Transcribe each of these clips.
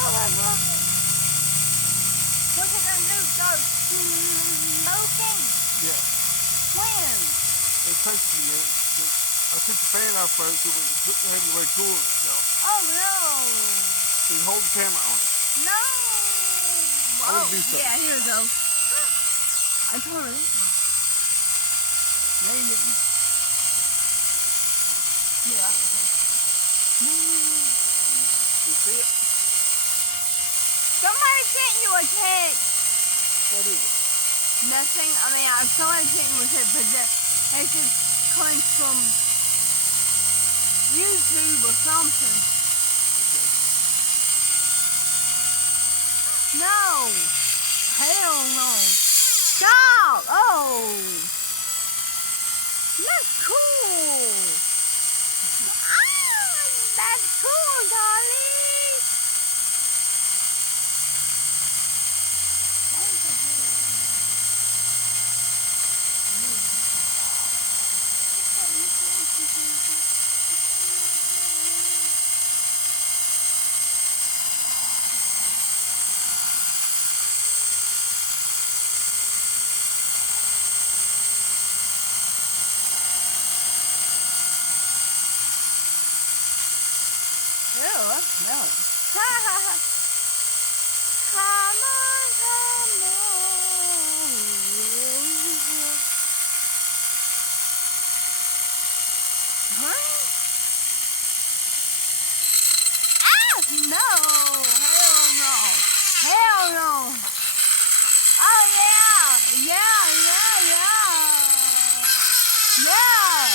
Oh my God. What's it gonna do? Start smoking? Yeah. When? It takes a few minutes. I took the fan off first so we can have the way to cool itself. Oh no. So you hold the camera on it. No. I want to do something. Yeah, here we go. I told her. No, you didn't. Yeah, I was no. You see it? Somebody sent you a text. What is it? Nothing. I mean, somebody sent you a text, but it just comes from YouTube or something. Okay. No. Hell no. Stop. Oh. That's cool. That's cool, darling. Ew, that smells. Ha ha ha. Come on, come on. Huh? Ah! No! Hell no! Hell no! Oh yeah! Yeah, yeah, yeah! Yeah!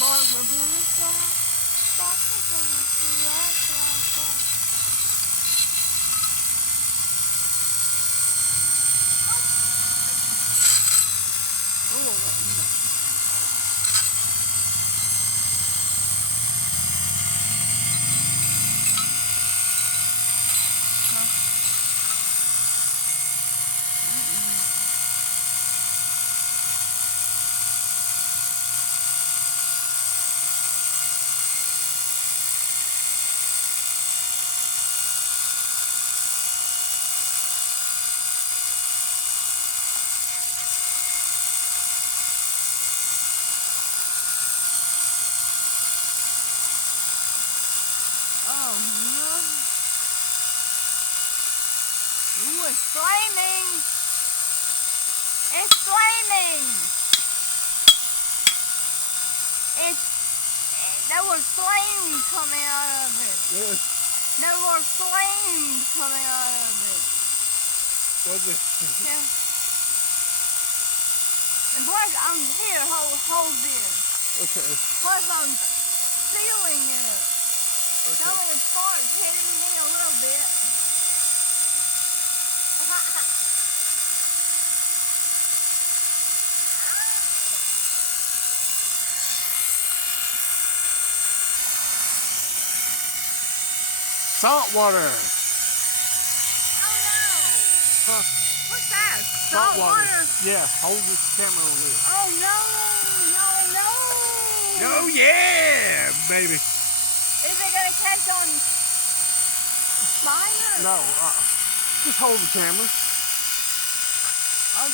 Boys, we're gonna fly. Boys, we're gonna fly, fly, fly. Oh, no. Oh no. Ooh, it's flaming. It's flaming. There was flames coming out of it. Really? There were flames coming out of it. Was it? Yeah. And plus, I'm here, hold this. Okay. Plus, I'm sealing it. Okay. Some of the sparks hitting me a little bit. Salt water. Oh no! Huh? What's that? Salt water. Yeah, hold this camera on this. Oh no! No, no! Oh yeah, baby. Is it gonna catch on fire? No, just hold the camera. Or